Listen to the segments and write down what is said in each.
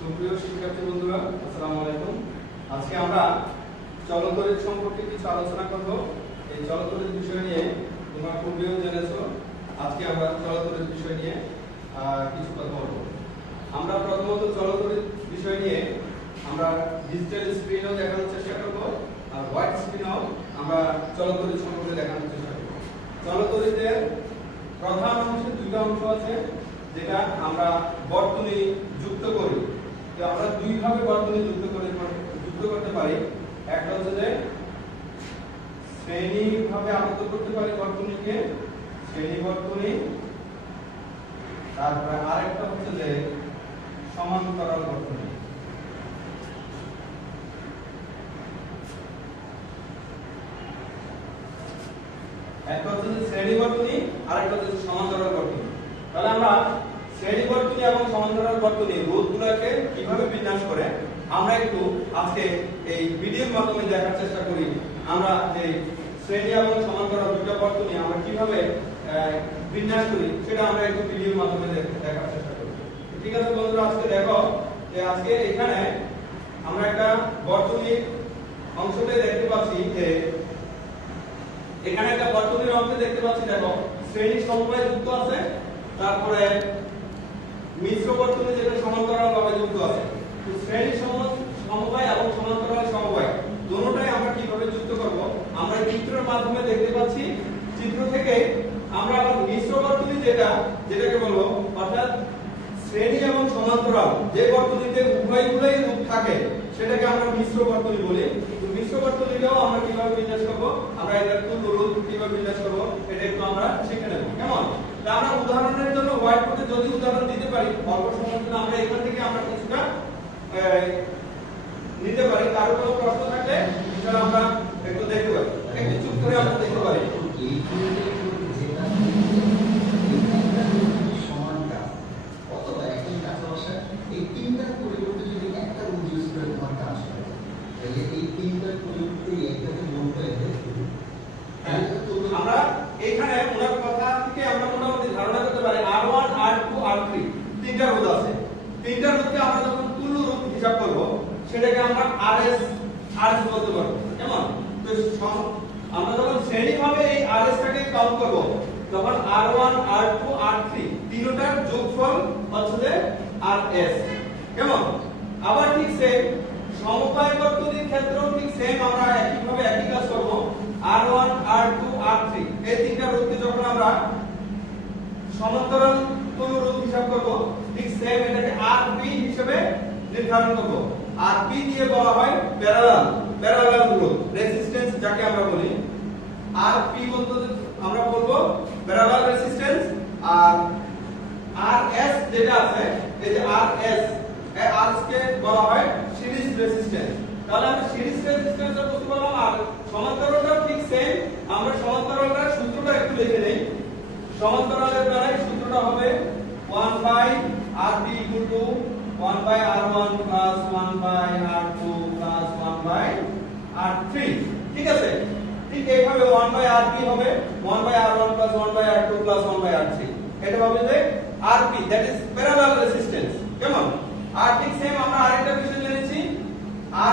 সুপ্রিয় শিক্ষার্থী বন্ধুরা, আসসালামু আলাইকুম। আজকে আমরা চলতরিৎ সম্পর্কে কিছু আলোচনা করব। এই চলতরিৎ বিষয় নিয়ে তোমরা পূর্বেও জেনেছো। আজকে আমরা চলতরিৎ বিষয় নিয়ে কিছু কথা বলবো। আমরা প্রথমত চলতরিৎ বিষয় নিয়ে আমরা ডিজিটাল স্ক্রিনেও দেখানোর চেষ্টা করব, আর হোয়াইট স্ক্রিনেও আমরা চলতরিৎ সম্পর্কে দেখানোর চেষ্টা করব। চলতরিতের প্রধান অংশে দুইটা অংশ আছে, যেটা আমরা বর্তনী যুক্ত করি। তো আমরা দুই ভাবে বর্তনী যুক্ত করতে পারি। একটা হচ্ছে যে শ্রেণী ভাবে আবদ্ধ করতে পারি বর্তনীকে, শ্রেণী বর্তনী। তারপরে আরেকটা হচ্ছে যে সমান্তরাল বর্তনী। একটা হচ্ছে যে শ্রেণী বর্তনী, আরেকটা হচ্ছে সমান্তরাল বর্তনী। তাহলে আমরা শ্রেণী বর্তনী এবং সমান্তরাল বর্তনী রোধগুলোকে কিভাবে বিন্যাস করে আমরা একটু আজকে এই ভিডিওর মাধ্যমে দেখার চেষ্টা করি। আমরা যে শ্রেণী এবং সমান্তরাল দুটো বর্তনী আমরা কিভাবে বিন্যাস করি সেটা আমরা একটু ভিডিওর মাধ্যমে দেখার চেষ্টা করি। ঠিক আছে বন্ধুরা, আজকে দেখো যে আজকে এখানে আমরা একটা বর্তনীর অংশতে দেখতে পাচ্ছি যে এখানে একটা বর্তনীর অংশে দেখতে পাচ্ছি, দেখো শ্রেণী সমবায় যুক্ত আছে, তারপরে মিশ্র বর্তনী যেটা সমান্তরাল ভাবে যুক্ত আছে। তো শ্রেণী সমবায় এবং সমান্তরাল সমবায় দুটোটাই আমরা কিভাবে যুক্ত করব আমরা চিত্রের মাধ্যমে দেখতে পাচ্ছি। চিত্র থেকে আমরা আবার মিশ্র বর্তনী যেটাকে বলবো, অর্থাৎ শ্রেণী এবং সমান্তরাল যে বর্তনীতে উভয়গুলোই রূপ থাকে সেটাকে আমরা মিশ্র বর্তনী বলি। তো মিশ্র বর্তনীটাও আমরা কিভাবে বিন্যাস করব, আমরা এটার তুল্য রূপ কিভাবে বিন্যাস করব এটা একটু আমরা শিখে নেব। কেমন? তা আমরা উদাহরণের জন্য হোয়াইট বোর্ডে যদি উদাহরণ দিতে পারি, অল্প সময়ের জন্য আমরা এখান থেকে আমরা কিছুটা নিতে পারি। কারো কোনো প্রশ্ন থাকলে সেটা আমরা একটু দেখতে পারি, একটু চুপ করে আমরা দেখতে পারি। এই তিনটার পরিবর্তে যদি একটা রুল ইউজ করে তোমার কাজ করে, তাহলে এই তিনটার পরিবর্তে একটাকে গুণ করে আমরা এখানে ওনার কথা থেকে আমরা মোটামুটি ধারণা করতে পারি R1 R2 R3 তিনটা রোধ আছে। তিনটা রোধকে আমরা যখন তুল্য রোধ হিসাব করব সেটাকে আমরা RS বলতে পারবো। কেমন? তো আমরা যখন শ্রেণীভাবে এই RS টাকে কাউন্ট করব তখন R1 R2 R3 তিনটার যোগফল হচ্ছে যে RS। কেমন? আবার ঠিক সেম সমবায় বর্তনীর ক্ষেত্রেও ঠিক সেম আমরা একইভাবে একই কাজ করব। R1 R2 R3 এই তিনটা রোধকে যখন আমরা সমান্তরাল তুল্য রোধ হিসাব করব ঠিক সেম এটাকে RP হিসেবে নির্ধারণ করব। RP দিয়ে বলা হয় প্যারালাল রোধ, রেজিস্ট্যান্স যাকে আমরা বলি। RP বলতে আমরা বলবো প্যারালাল রেজিস্ট্যান্স, আর RS যেটা আছে এই যে RS এই RS কে বলা হয় সিরিজ রেজিস্ট্যান্স। তাহলে আমরা সিরিজ রেজিস্ট্যান্সের বুঝতে পারলাম। আর সমান্তরালটা ঠিক সেম, আমরা সমান্তরালটার সূত্রটা একটু লিখে নেই। সমান্তরালের দ্বারা সূত্রটা হবে 1/RP = 1/R1 + 1/R2 + 1/R3। ঠিক আছে? ঠিক এইভাবে 1/RP হবে 1/R1 + 1/R2 + 1/R3। এটা হবে যে RP, that is parallel resistance. কেমন? আর ঠিক সেম আমরা আরেকটা বিষয় জেনেছি,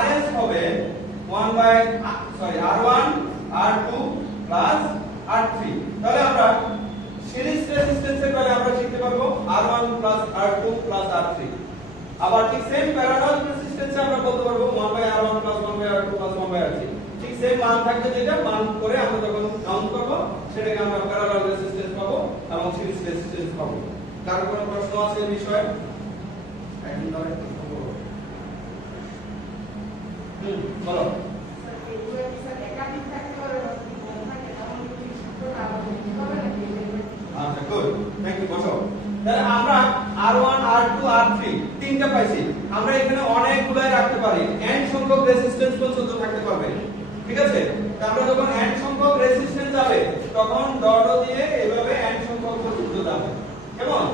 RS হবে R1 R2 + R3। তাহলে আমরা সিরিজ রেজিস্ট্যান্সের ব্যাপারে আমরা শিখতে পারবো R1 + R2 + R3। আবার ঠিক সেম প্যারালাল রেজিস্ট্যান্সে আমরা বলতে পারবো 1/R1 + 1/R2 + 1/R3। ঠিক সেম মান থাকবে, যেটা মান করে আমরা যখন কাউন্ট করব সেটাকে আমরা প্যারালাল রেজিস্ট্যান্স পাবো এবং সিরিজ রেজিস্ট্যান্স পাবো। কারো কোনো প্রশ্ন আছে এই বিষয়ে? একদম ধরে বলো। আচ্ছা, গুড, থ্যাংক ইউ। বসো। তাহলে আমরা R1 R2 R3 তিনটা পাইছি। আমরা এখানে অনেকগুলো রাখতে পারি, n সংখ্যক রেজিস্ট্যান্স পর্যন্ত থাকতে পারবে। ঠিক আছে? তো আমরা যখন n সংখ্যক রেজিস্ট্যান্স যাবে তখন ডট দিয়ে এভাবে n সংখ্যক পর্যন্ত যাবে। কেমন?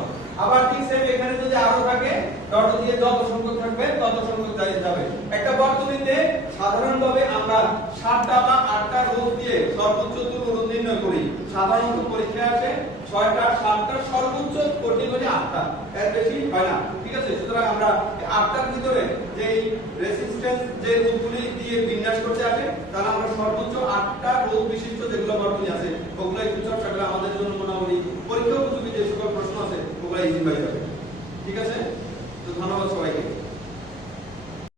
আবার ঠিক সেম এখানে যদি আরো থাকে ডট দিয়ে যত সংখ্যক থাকবে তত সংখ্যক যাবে। একটা বর্তনীতে সাধারণভাবে আমরা 7টা বা 8টা রোধ দিয়ে সর্বোচ্চ তুল্য রোধ নির্ণয় করি। সাধারণত পরীক্ষায় আসে 6টা 7টা সর্বোচ্চ কঠিন হলে 8টা, এর বেশি হয় না। ঠিক আছে, সুতরাং আমরা 8টার ভিতরে যেই রেসিস্ট্যান্স যে রূপগুলি দিয়ে বিন্যাস করতে আসে, তাহলে আমরা সর্বোচ্চ 8টা রূপ বিশিষ্ট যেগুলো বর্তনী আছে ওগুলো একটু চর্চা করে আমাদের জন্য মোটামুটি পরীক্ষা উপযোগী যে সকল প্রশ্ন আছে ওগুলো ইজি হয়ে যাবে। ঠিক আছে, তো ধন্যবাদ সবাইকে।